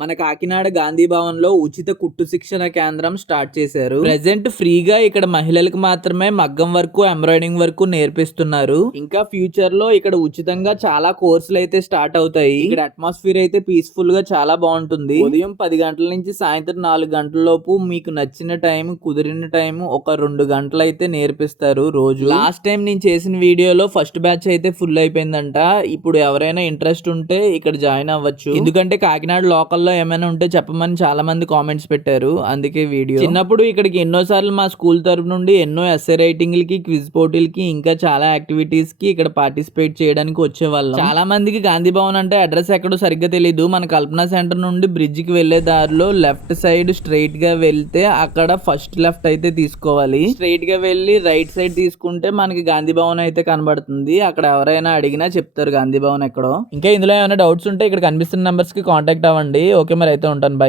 మన కాకినాడ గాంధీ భవన్ లో ఉచిత కుట్టు శిక్షణ కేంద్రం స్టార్ట్ చేశారు. ప్రెసెంట్ ఫ్రీగా ఇక్కడ మహిళలకు మాత్రమే మగ్గం వరకు, ఎంబ్రాయిడింగ్ వరకు నేర్పిస్తున్నారు. ఇంకా ఫ్యూచర్ లో ఇక్కడ ఉచితంగా చాలా కోర్సులు అయితే స్టార్ట్ అవుతాయి. ఇక్కడ అట్మాస్ఫియర్ అయితే పీస్ఫుల్ గా చాలా బాగుంటుంది. ఉదయం 10 గంటల నుంచి సాయంత్రం 4 గంటల లోపు మీకు నచ్చిన టైం, కుదిరిన టైం ఒక 2 గంటలు అయితే నేర్పిస్తారు రోజు. లాస్ట్ టైం నేను చేసిన వీడియోలో ఫస్ట్ బ్యాచ్ అయితే ఫుల్ అయిపోయిందంట. ఇప్పుడు ఎవరైనా ఇంట్రెస్ట్ ఉంటే ఇక్కడ జాయిన్ అవ్వచ్చు. ఎందుకంటే కాకినాడ లోకల్ లో ఏమైనా ఉంటే చెప్పమని చాలా మంది కామెంట్స్ పెట్టారు, అందుకే వీడియో. చిన్నప్పుడు ఇక్కడికి ఎన్నోసార్లు మా స్కూల్ తరపు నుండి ఎన్నో ఎస్ఏ రైటింగ్లకి, క్విజ్ పోటీలకి, ఇంకా చాలా యాక్టివిటీస్ కి ఇక్కడ పార్టిసిపేట్ చేయడానికి వచ్చేవాళ్ళం. చాలా మందికి గాంధీ భవన్ అంటే అడ్రస్ ఎక్కడో సరిగ్గా తెలియదు. మన కల్పన సెంటర్ నుండి బ్రిడ్జ్ కి వెళ్లే దారిలో లెఫ్ట్ సైడ్ స్ట్రైట్ గా వెళ్తే అక్కడ ఫస్ట్ లెఫ్ట్ అయితే తీసుకోవాలి. స్ట్రైట్ గా వెళ్లి రైట్ సైడ్ తీసుకుంటే మనకి గాంధీ భవన్ అయితే కనబడుతుంది. అక్కడ ఎవరైనా అడిగినా చెప్తారు గాంధీ భవన్ ఎక్కడో. ఇంకా ఇందులో ఏమైనా డౌట్స్ ఉంటే ఇక్కడ కనిపిస్తున్న నెంబర్స్ కి కాంటాక్ట్ అవ్వండి. ఓకే, మరి అయితే ఉంటాను. బై.